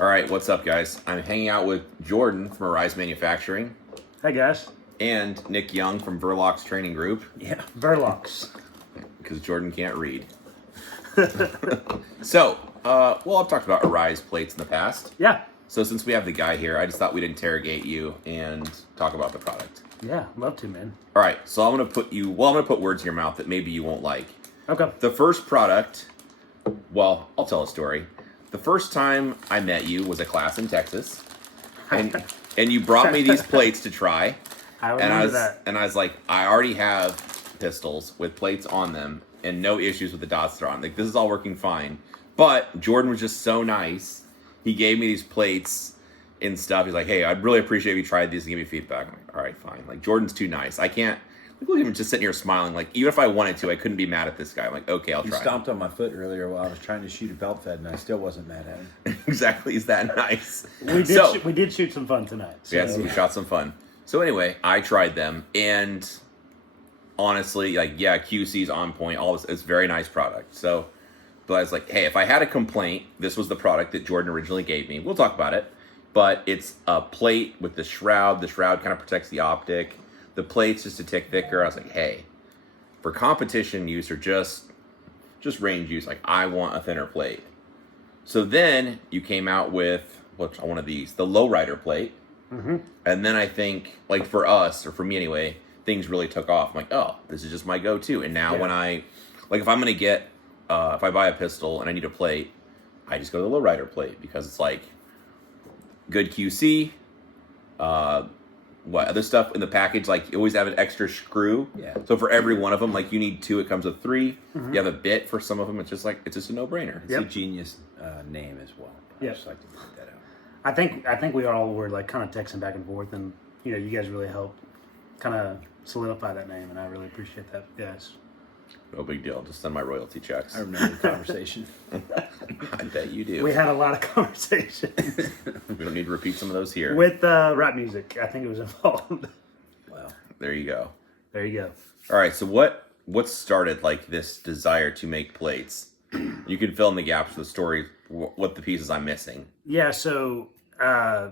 All right, what's up, guys? I'm hanging out with Jordan from Arise Manufacturing Hey guys. and Nick Young from Verlox Training Group Yeah, Verlox. because Jordan can't read. So, I've talked about Arise plates in the past. Yeah. So since we have the guy here, I just thought we'd interrogate you and talk about the product. Yeah, love to, man. All right, so I'm gonna put words in your mouth that maybe you won't like. Okay. The first product, well, I'll tell a story. The first time I met you was a class in Texas, and you brought me these plates to try. I remember that. And I was like, I already have pistols with plates on them and no issues with the dots they're on. Like, this is all working fine. But Jordan was just so nice. He gave me these plates and stuff. He's like, hey, I'd really appreciate if you tried these and give me feedback. I'm like, all right, fine. Like, Jordan's too nice. I can't. Look at him just sitting here smiling. Like, even if I wanted to, I couldn't be mad at this guy. I'm like, okay, I'll try. You stomped on my foot earlier while I was trying to shoot a belt fed, and I still wasn't mad at him. Exactly. He's that nice. We did shoot some fun tonight. So. Yes, we shot some fun. So anyway, I tried them, and honestly, like, yeah, QC's on point. All this, it's a very nice product. So, but I was like, hey, if I had a complaint, this was the product that Jordan originally gave me. We'll talk about it. But it's a plate with the shroud. The shroud kind of protects the optic. The plate's just a tick thicker. I was like, hey, for competition use or just range use, like, I want a thinner plate. So then you came out with one of these, the lowrider plate. Mm-hmm. And then I think, like, for us, or for me anyway, things really took off. I'm like, oh, this is just my go-to. And now when if I'm going to get, if I buy a pistol and I need a plate, I just go to the lowrider plate because it's like good QC, what other stuff in the package, like you always have an extra screw. Yeah. So for every one of them, like you need 2, it comes with 3. Mm-hmm. You have a bit for some of them. It's just a no-brainer. It's a genius name as well. I just like to point that out. I think we all were like kind of texting back and forth, and you guys really helped kind of solidify that name, and I really appreciate that, guys. No big deal. Just send my royalty checks. I remember the conversation. I bet you do. We had a lot of conversations We don't need to repeat some of those here. with rap music. I think it was involved. Wow. There you go. There you go. All right. So what started like this desire to make plates? You can fill in the gaps with the story. What the pieces I'm missing? Yeah. So I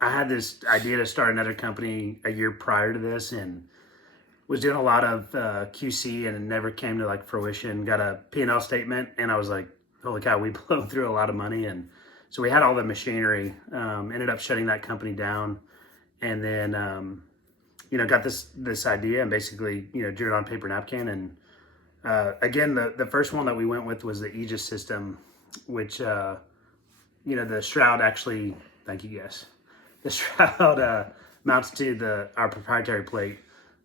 had this idea to start another company a year prior to this, and was doing a lot of QC, and it never came to like fruition. Got a P&L statement, and I was like, holy cow, we blew through a lot of money. And so we had all the machinery, ended up shutting that company down, and then got this idea and basically drew it on paper napkin. And again, the first one that we went with was the Aegis system, which the shroud actually, thank you guys, the shroud mounts to our proprietary plate,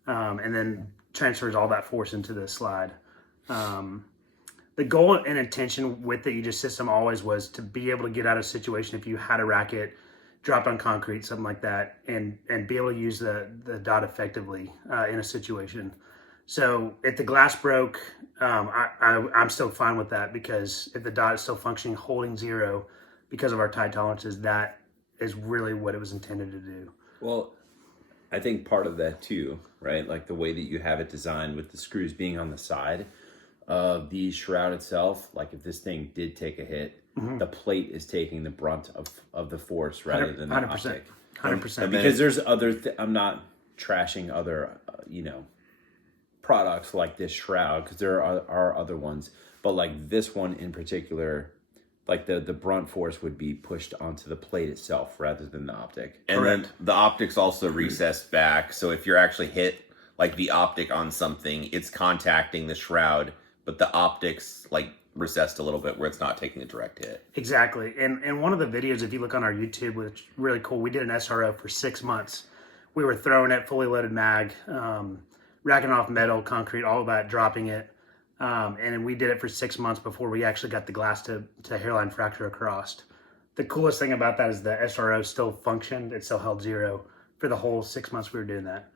and then transfers all that force into the slide. The goal and intention with the Aegis system always was to be able to get out of a situation if you had a racket, dropped on concrete, something like that, and be able to use the dot effectively in a situation. So if the glass broke, I'm still fine with that, because if the dot is still functioning, holding 0 because of our tight tolerances, that is really what it was intended to do. Well, I think part of that too, right? Like the way that you have it designed with the screws being on the side of the shroud itself. Like if this thing did take a hit, the plate is taking the brunt of the force rather than the 100%. optic. 100%. Because there's other, I'm not trashing other, products like this shroud, because there are other ones, but like this one in particular, like the brunt force would be pushed onto the plate itself rather than the optic. And then the optic's also recessed back, so if you're actually hit like the optic on something, it's contacting the shroud, but the optic's like recessed a little bit where it's not taking a direct hit. Exactly. And one of the videos, if you look on our YouTube, which is really cool, we did an SRO for 6 months. We were throwing it, fully loaded mag, racking off metal, concrete, all of that, dropping it. And we did it for 6 months before we actually got the glass to hairline fracture across. The coolest thing about that is the SRO still functioned. It still held 0 for the whole 6 months we were doing that.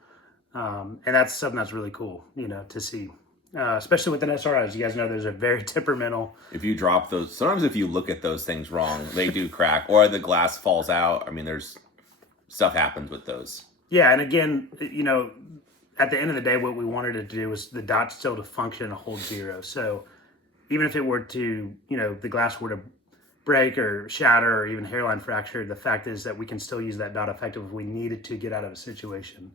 And that's something that's really cool, to see. Especially with an SRO, as you guys know, those are very temperamental. If you drop those, sometimes if you look at those things wrong, they do crack, or the glass falls out. I mean, there's stuff happens with those. Yeah, and again, at the end of the day, what we wanted to do was the dot still to function and hold 0. So even if it were to, the glass were to break or shatter or even hairline fracture, the fact is that we can still use that dot effective if we needed to get out of a situation.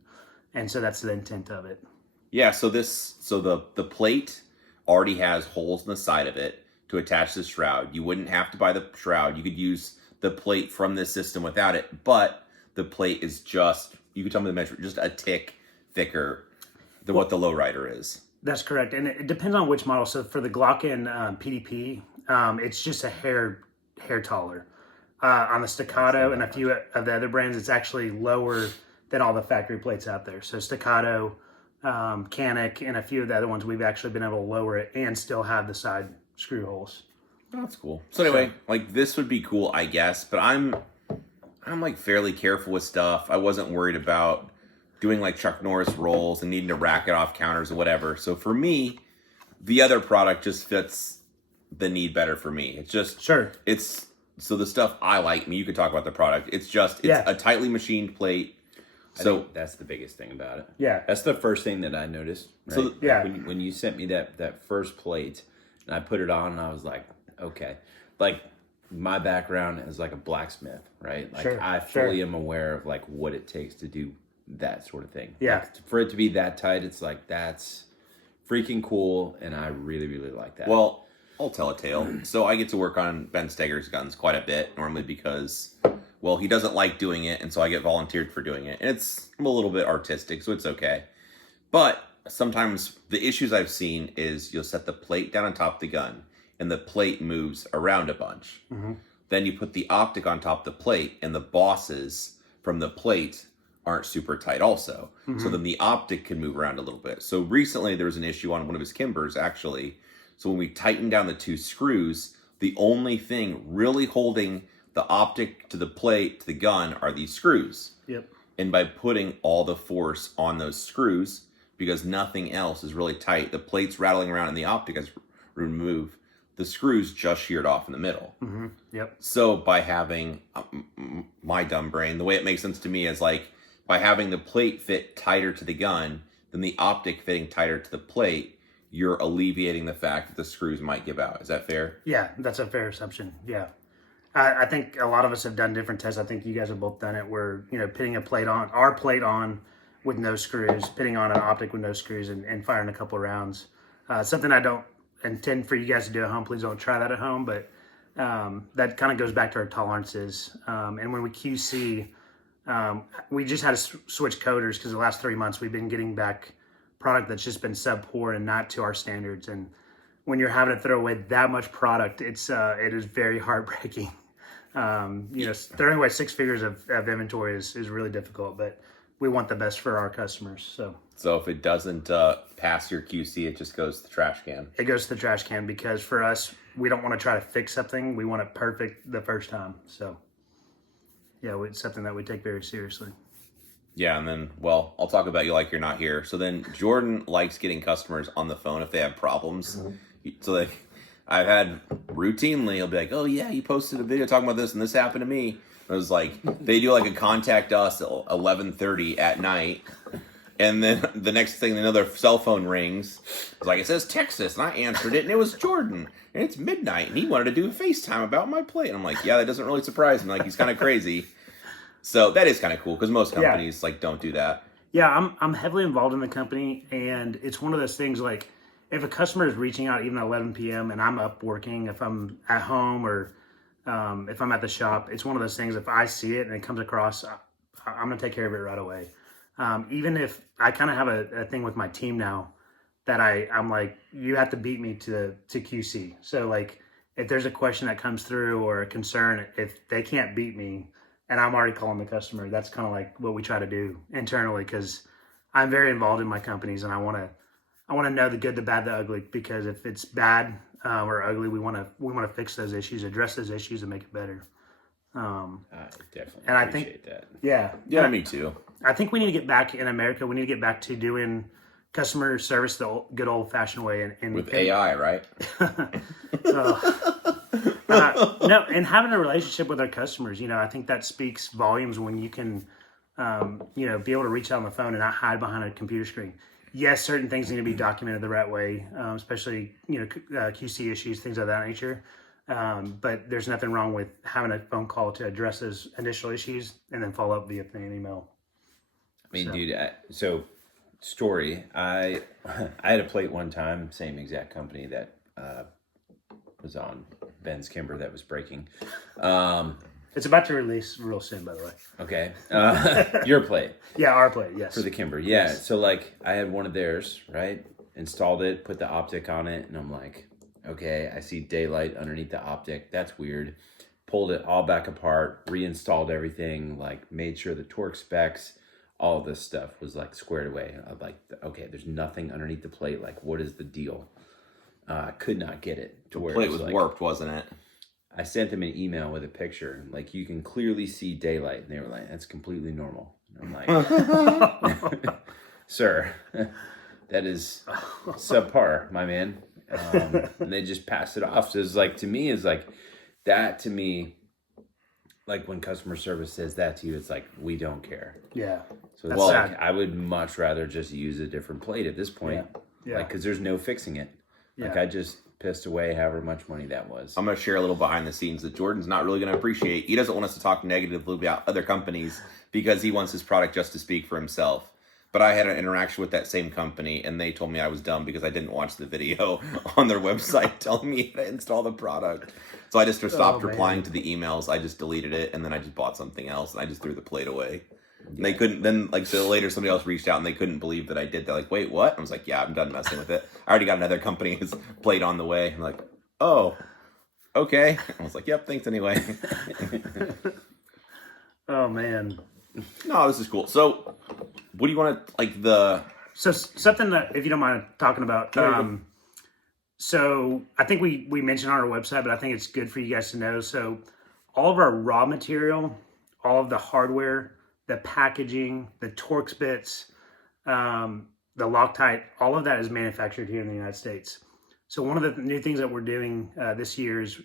And so that's the intent of it. Yeah, so the plate already has holes in the side of it to attach the shroud. You wouldn't have to buy the shroud. You could use the plate from this system without it, but the plate is just, you could tell me the measurement, just a tick thicker than what the lowrider is. That's correct. And it depends on which model. So for the Glocken PDP, it's just a hair taller. On the Staccato and a few of the other brands, it's actually lower than all the factory plates out there. So Staccato, Canic, and a few of the other ones, we've actually been able to lower it and still have the side screw holes. Oh, that's cool. So anyway, like this would be cool, I guess, but I'm like fairly careful with stuff. I wasn't worried about doing like Chuck Norris rolls and needing to rack it off counters or whatever. So for me, the other product just fits the need better for me. It's just it's so the stuff I like. I mean, you could talk about the product. It's a tightly machined plate. So I think that's the biggest thing about it. Yeah, that's the first thing that I noticed. Right? So when you sent me that first plate, and I put it on, and I was like, okay, like my background is like a blacksmith, right? Like I fully am aware of like what it takes to do that sort of thing. Yeah, like, for it to be that tight, it's like that's freaking cool, and I really really like that. Well, I'll tell a tale. So I get to work on Ben Steger's guns quite a bit normally because, well, he doesn't like doing it, and so I get volunteered for doing it. And I'm a little bit artistic, so it's okay. But sometimes the issues I've seen is you'll set the plate down on top of the gun, and the plate moves around a bunch. Mm-hmm. Then you put the optic on top of the plate, and the bosses from the plate aren't super tight also. Mm-hmm. So then the optic can move around a little bit. So recently there was an issue on one of his Kimbers, actually. So when we tightened down the two screws, the only thing really holding the optic to the plate, to the gun, are these screws. Yep. And by putting all the force on those screws, because nothing else is really tight, the plate's rattling around and the optic has removed, the screws just sheared off in the middle. Mm-hmm. Yep. So by having, my dumb brain, the way it makes sense to me is like, by having the plate fit tighter to the gun than the optic fitting tighter to the plate, you're alleviating the fact that the screws might give out. Is that fair? Yeah, that's a fair assumption. Yeah. I think a lot of us have done different tests. I think you guys have both done it where, pitting our plate on with no screws, pitting on an optic with no screws and firing a couple of rounds. Something I don't intend for you guys to do at home. Please don't try that at home. But that kind of goes back to our tolerances. And when we QC, we just had to switch coders because the last 3 months we've been getting back product that's just been sub-poor and not to our standards. And when you're having to throw away that much product, it is very heartbreaking. Throwing away 6 figures of inventory is really difficult, but we want the best for our customers. So if it doesn't pass your QC, it just goes to the trash can. It goes to the trash can because for us, we don't want to try to fix something. We want it perfect the first time. So yeah, it's something that we take very seriously. Yeah, and then, well, I'll talk about you like you're not here. So then Jordan likes getting customers on the phone if they have problems. Mm-hmm. So I've had routinely, he'll be like, oh yeah, you posted a video talking about this and this happened to me. It was like, they do like a contact us at 11:30 at night. And then the next thing they know, their cell phone rings. It's like, it says Texas. And I answered it, and it was Jordan. And it's midnight, and he wanted to do a FaceTime about my plate. And I'm like, yeah, that doesn't really surprise me. Like, he's kind of crazy. So that is kind of cool, because most companies, don't do that. Yeah, I'm heavily involved in the company, and it's one of those things, like, if a customer is reaching out even at 11 p.m. and I'm up working, if I'm at home or if I'm at the shop, it's one of those things, if I see it and it comes across, I'm going to take care of it right away. Even if I kind of have a thing with my team now that I'm like, you have to beat me to QC. So like, if there's a question that comes through or a concern, if they can't beat me and I'm already calling the customer, that's kind of like what we try to do internally, because I'm very involved in my companies and I want to know the good, the bad, the ugly, because if it's bad or ugly, we want to fix those issues, address those issues and make it better. I definitely and appreciate that. Yeah, me too. I think we need to get back in America. We need to get back to doing customer service the good old fashioned way. And with AI, right? No, and having a relationship with our customers, I think that speaks volumes when you can, be able to reach out on the phone and not hide behind a computer screen. Yes, certain things need to be documented the right way, especially, QC issues, things of that nature. But there's nothing wrong with having a phone call to address those initial issues and then follow up via an email. I mean, dude, so story, I had a plate one time, same exact company that was on Ben's Kimber that was breaking. It's about to release real soon, by the way. Okay. Your plate. Yeah, our plate, yes. For the Kimber, yeah. Yes. So, like, I had one of theirs, right? Installed it, put the Optic on it, and I'm like, okay, I see daylight underneath the Optic. That's weird. Pulled it all back apart, reinstalled everything, like, made sure the torque specs, all this stuff was, like, squared away. I'm like, okay, there's nothing underneath the plate. Like, what is the deal? I could not get it to where plate was like, warped, wasn't it? I sent them an email with a picture, like you can clearly see daylight, and they were like, "That's completely normal." And I'm like, "Sir, that is subpar, my man." And they just passed it off. So it's like, to me, that to me, like when customer service says that to you, it's like, we don't care. Yeah. So it's like, I would much rather just use a different plate at this point, like because there's no fixing it. Like I just pissed away however much money that was. I'm going to share a little behind the scenes that Jordan's not really going to appreciate. He doesn't want us to talk negatively about other companies because he wants his product just to speak for himself. But I had an interaction with that same company, and they told me I was dumb because I didn't watch the video on their website telling me how to install the product. So I just stopped replying to the emails. I just deleted it, and then I just bought something else, and I just threw the plate away. And they couldn't, then like, so later somebody else reached out and they couldn't believe that I did that. Like, wait, what? I was like, yeah, I'm done messing with it. I already got another company's plate on the way. I'm like, oh, okay. I was like, yep, thanks anyway. Oh, man. No, this is cool. So what do you want to, like So something that, if you don't mind talking about, so I think we mentioned on our website, but I think it's good for you guys to know. So all of our raw material, all of the hardware, the packaging, the Torx bits, the Loctite, all of that is manufactured here in the United States. So one of the new things that we're doing this year is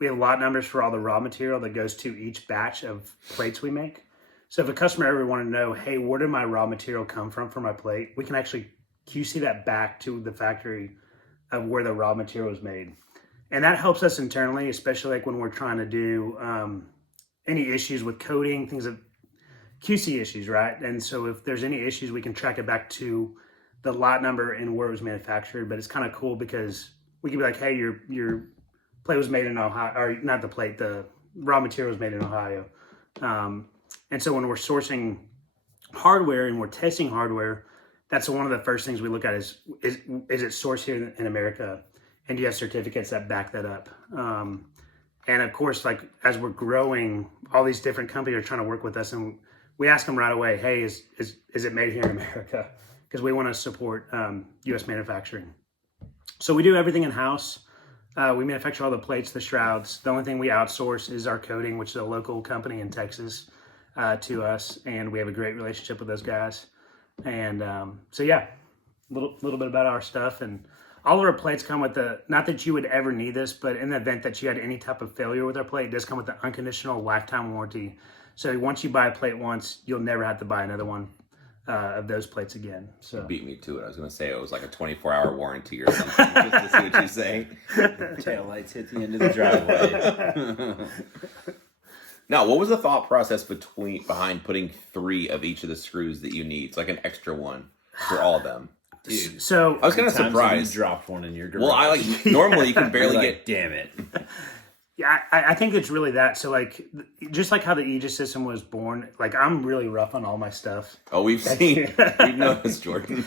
we have lot numbers for all the raw material that goes to each batch of plates we make. So if a customer ever wanted to know, hey, where did my raw material come from for my plate? We can actually QC that back to the factory of where the raw material is made. And that helps us internally, especially like when we're trying to do any issues with coding, things that QC issues, right? And so if there's any issues, we can track it back to the lot number and where it was manufactured. But it's kind of cool because we can be like, hey, your plate was made in Ohio, or not the plate, the raw material was made in Ohio. And so when we're sourcing hardware and we're testing hardware, that's one of the first things we look at is it sourced here in America? And do you have certificates that back that up? And of course, like as we're growing, all these different companies are trying to work with us, and we ask them right away, hey, is it made here in America? Because we want to support U.S. manufacturing. So we do everything in-house. We manufacture all the plates, the shrouds. The only thing we outsource is our coating, which is a local company in Texas to us. And we have a great relationship with those guys. And so, yeah, a little bit about our stuff. And all of our plates come with not that you would ever need this, but in the event that you had any type of failure with our plate, it does come with the unconditional lifetime warranty. So once you buy a plate once, you'll never have to buy another one of those plates again. So you beat me to it. I was going to say it was like a 24-hour warranty or something, just to see what you say. Tail lights hit the end of the driveway. Now, what was the thought process behind putting 3 of each of the screws that you need? It's like an extra one for all of them. Dude, so I was kind of surprised. You dropped one in your garage. Well, I like normally you can barely get. Damn it. Yeah, I think it's really that. So, like, just like how the Aegis system was born, like, I'm really rough on all my stuff. Oh, we've noticed, Jordan.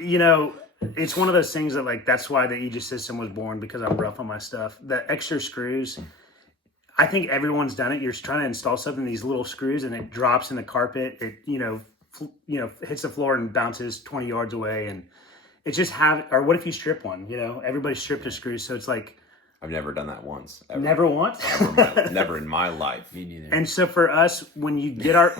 You know, it's one of those things that, like, that's why the Aegis system was born, because I'm rough on my stuff. The extra screws, I think everyone's done it. You're trying to install something, these little screws, and it drops in the carpet. It, hits the floor and bounces 20 yards away. And it's just or what if you strip one? You know, everybody stripped a screw. So it's like, I've never done that once. Ever. Never once? Never in my life. Me neither. And so for us, when you get our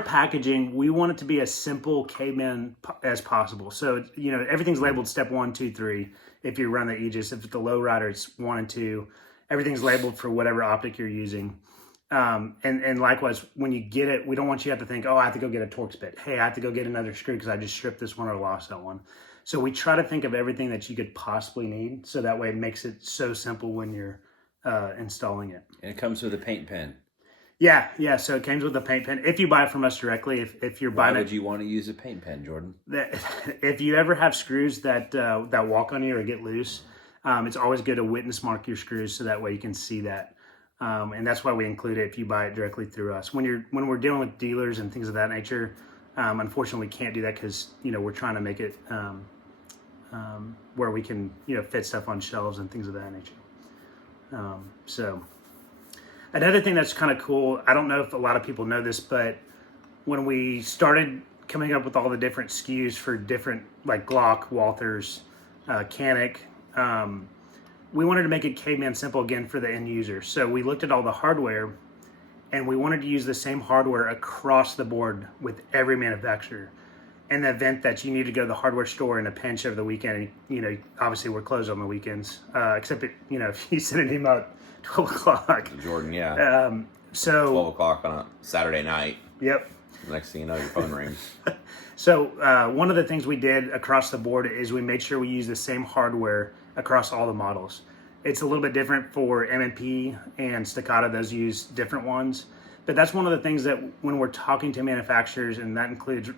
packaging, we want it to be as simple caveman as possible. So, everything's labeled step 1, 2, 3. If you run the Aegis, if it's the low rider, it's 1 and 2. Everything's labeled for whatever optic you're using. And likewise, when you get it, we don't want you to have to think, oh, I have to go get a Torx bit. Hey, I have to go get another screw because I just stripped this one or lost that one. So we try to think of everything that you could possibly need, so that way it makes it so simple when you're installing it. And it comes with a paint pen. Yeah. So it comes with a paint pen. If you buy it from us directly, if you're Why buying would it, you want to use a paint pen, Jordan? if you ever have screws that that walk on you or get loose, it's always good to witness mark your screws so that way you can see that. And that's why we include it if you buy it directly through us. When we're dealing with dealers and things of that nature, unfortunately we can't do that because we're trying to make it where we can fit stuff on shelves and things of that nature. So another thing that's kind of cool, I don't know if a lot of people know this, but when we started coming up with all the different SKUs for different, like Glock, Walthers, Canic, we wanted to make it caveman simple again for the end user. So we looked at all the hardware, and we wanted to use the same hardware across the board with every manufacturer. In the event that you need to go to the hardware store in a pinch over the weekend, obviously we're closed on the weekends, except if you send an email at 12 o'clock. Jordan, yeah. So 12 o'clock on a Saturday night. Yep. Next thing you know, your phone rings. So one of the things we did across the board is we made sure we use the same hardware across all the models. It's a little bit different for M&P and Staccato. Those use different ones. But that's one of the things that when we're talking to manufacturers, and that includes,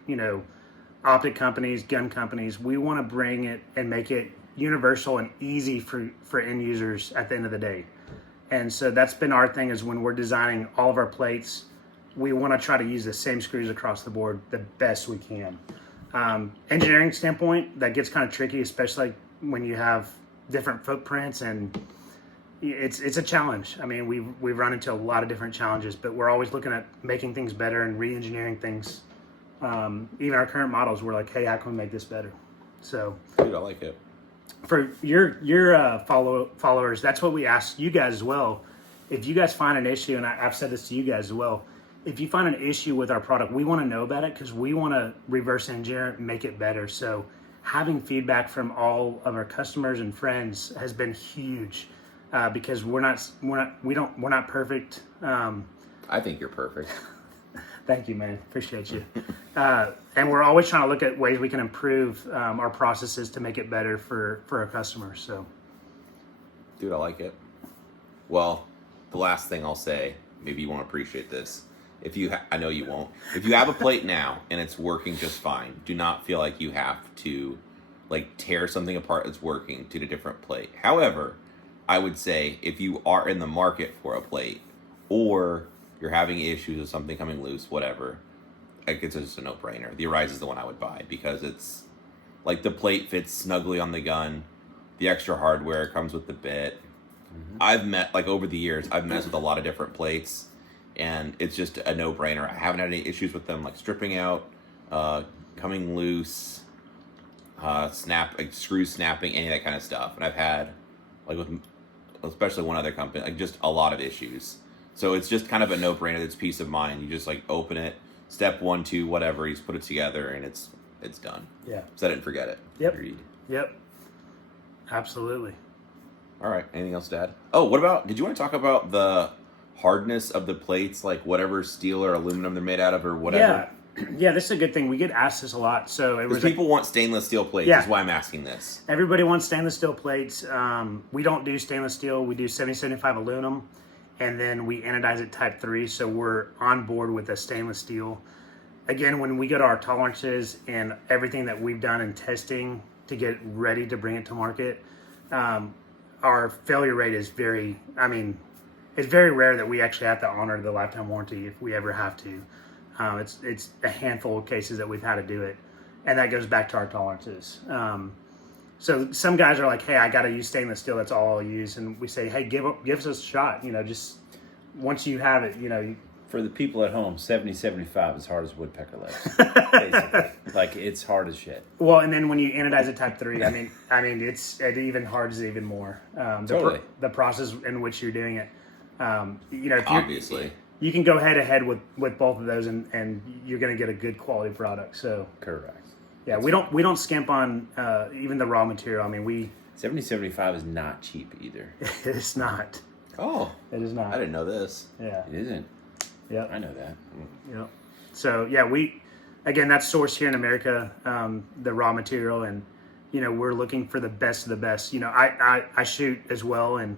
optic companies, gun companies, we want to bring it and make it universal and easy for end users at the end of the day. And so that's been our thing, is when we're designing all of our plates, we want to try to use the same screws across the board the best we can. Engineering standpoint, that gets kind of tricky, especially when you have different footprints, and it's a challenge. I mean, we've run into a lot of different challenges, but we're always looking at making things better and re-engineering things. Even our current models, we're like, hey, how can we make this better? So, Dude, I like it. For your followers, that's what we ask you guys as well. If you guys find an issue, and I've said this to you guys as well, if you find an issue with our product, we want to know about it because we want to reverse engineer it and make it better. So having feedback from all of our customers and friends has been huge, because we're not perfect. I think you're perfect. Thank you, man. Appreciate you. And we're always trying to look at ways we can improve our processes to make it better for our customers. So, Dude, I like it. Well, the last thing I'll say, maybe you won't appreciate this. I know you won't. If you have a plate now and it's working just fine, do not feel like you have to tear something apart that's working to a different plate. However, I would say if you are in the market for a plate, or you're having issues with something coming loose, whatever, it's just a no-brainer. The Arise is the one I would buy, because it's the plate fits snugly on the gun. The extra hardware comes with the bit. Mm-hmm. Over the years, I've messed with a lot of different plates, and it's just a no-brainer. I haven't had any issues with them, stripping out, coming loose, screws snapping, any of that kind of stuff. And I've had, especially one other company, just a lot of issues. So it's just kind of a no-brainer. It's peace of mind. You just open it, step 1, 2, whatever. You just put it together, and it's done. Yeah. Set it and forget it. Yep. Agreed. Yep. Absolutely. All right. Anything else to add? Oh, did you want to talk about the hardness of the plates, whatever steel or aluminum they're made out of, or whatever? Yeah, this is a good thing. We get asked this a lot. So because people want stainless steel plates. Yeah. That's why I'm asking this. Everybody wants stainless steel plates. We don't do stainless steel. We do 7075 aluminum, and then we anodize it type 3. So we're on board with a stainless steel. Again, when we go to our tolerances and everything that we've done in testing to get ready to bring it to market, our failure rate is it's very rare that we actually have to honor the lifetime warranty if we ever have to. It's a handful of cases that we've had to do it, and that goes back to our tolerances. So some guys are like, hey, I got to use stainless steel. That's all I'll use. And we say, hey, give us a shot. Just once you have it, For the people at home, 70-75 is hard as woodpecker legs. Basically. It's hard as shit. Well, and then when you anodize it type 3, it even hards even more. Totally. The process in which you're doing it. If Obviously. you can go head to head with both of those, and you're going to get a good quality product. So correct. Yeah, we don't skimp on even the raw material. 70-75 is not cheap either. It is not. Oh, it is not. I didn't know this. Yeah, it isn't. Yeah, I know that. Yeah. So yeah, that's sourced here in America, the raw material, and we're looking for the best of the best. I shoot as well, and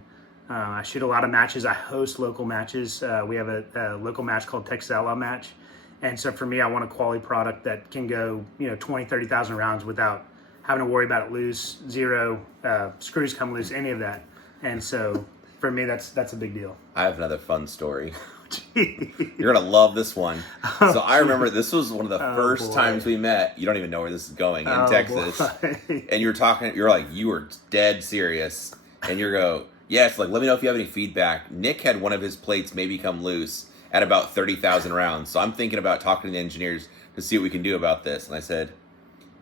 I shoot a lot of matches. I host local matches. We have a local match called Textile Match. And so for me, I want a quality product that can go, 20, 30,000 rounds without having to worry about it loose, zero, screws come loose, any of that. And so for me, that's a big deal. I have another fun story. You're going to love this one. So I remember this was one of the first times we met. You don't even know where this is going in Texas. And you're like, you were dead serious. And you go, yes, like, let me know if you have any feedback. Nick had one of his plates maybe come loose at about 30,000 rounds. So I'm thinking about talking to the engineers to see what we can do about this. And I said,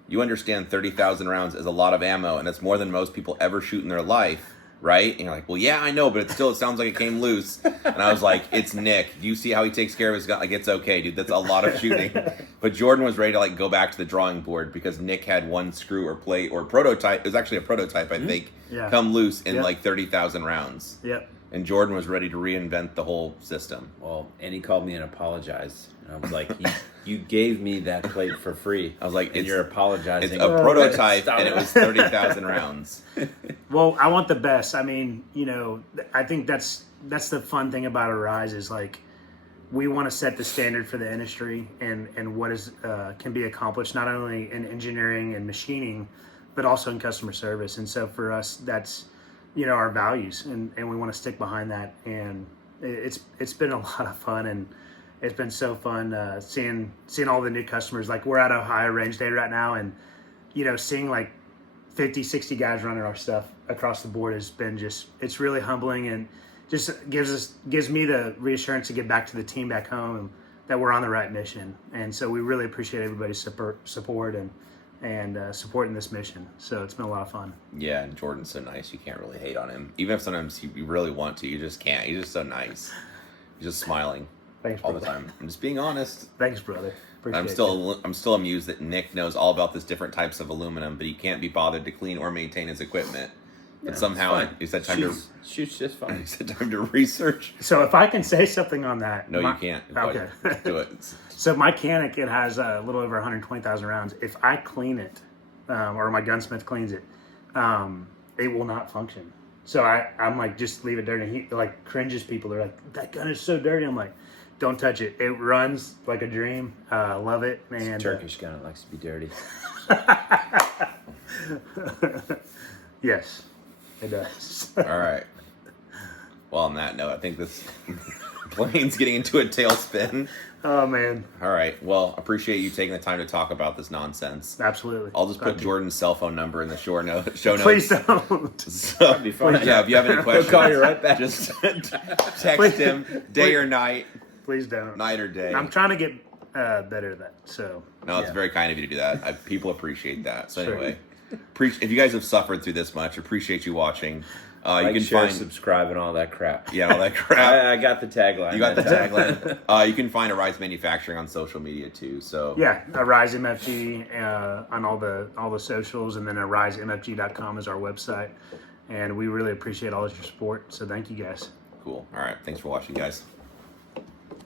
you understand 30,000 rounds is a lot of ammo, and it's more than most people ever shoot in their life, right? And you're like, well, yeah, I know, but it sounds like it came loose. And I was like, it's Nick. Do you see how he takes care of his gun? Like, it's okay, dude. That's a lot of shooting. But Jordan was ready to, like, go back to the drawing board because Nick had one screw or plate or prototype. It was actually a prototype, I think, come loose in, like, 30,000 rounds. Yep. And Jordan was ready to reinvent the whole system. Well, and he called me and apologized. And I was like, you gave me that plate for free. I was like, you're apologizing. It's a prototype, and it was 30,000 rounds. Well, I want the best. I mean, I think that's the fun thing about Arise is, like, we want to set the standard for the industry and what is can be accomplished not only in engineering and machining, but also in customer service. And so for us, that's our values, and we want to stick behind that. And it's been a lot of fun, and it's been so fun seeing all the new customers. Like, we're at Ohio Range Day right now, and seeing like 50, 60 guys running our stuff across the board has been it's really humbling, and just gives me the reassurance to get back to the team back home and that we're on the right mission. And so we really appreciate everybody's support and supporting this mission. So it's been a lot of fun. Yeah, and Jordan's so nice. You can't really hate on him. Even if sometimes you really want to, you just can't. He's just so nice. He's just smiling. Thanks, all brother. the time. I'm just being honest. Thanks, brother. I'm still amused that Nick knows all about this different types of aluminum, but he can't be bothered to clean or maintain his equipment. But somehow he said time to shoots just fine. He said time to research. So if I can say something on that, no, you can't. Okay, do it. So my Canic, it has a little over 120,000 rounds. If I clean it, or my gunsmith cleans it, it will not function. So I'm like, just leave it dirty. And he like cringes people. They're like, that gun is so dirty. I'm like, don't touch it. It runs like a dream. Love it. And Turkish gun, it likes to be dirty. Yes, it does. All right. Well, on that note, I think this plane's getting into a tailspin. Oh, man. All right. Well, appreciate you taking the time to talk about this nonsense. Absolutely. I'll just put Jordan's cell phone number in the show notes. Please don't. So, That'd be fun. Yeah, if you have any questions, He'll call you right back. Just text him day or night. Please don't. Night or day. I'm trying to get better at that. So. No, it's very kind of you to do that. People appreciate that. So Sure. anyway, if you guys have suffered through this much, appreciate you watching. Like, you can share, find subscribe, and all that crap. Yeah, all that crap. I got the tagline. You got the tagline. You can find Arise Manufacturing on social media too. So yeah, Arise MFG on all the socials, and then arisemfg.com is our website. And we really appreciate all of your support. So thank you guys. Cool. All right. Thanks for watching, guys.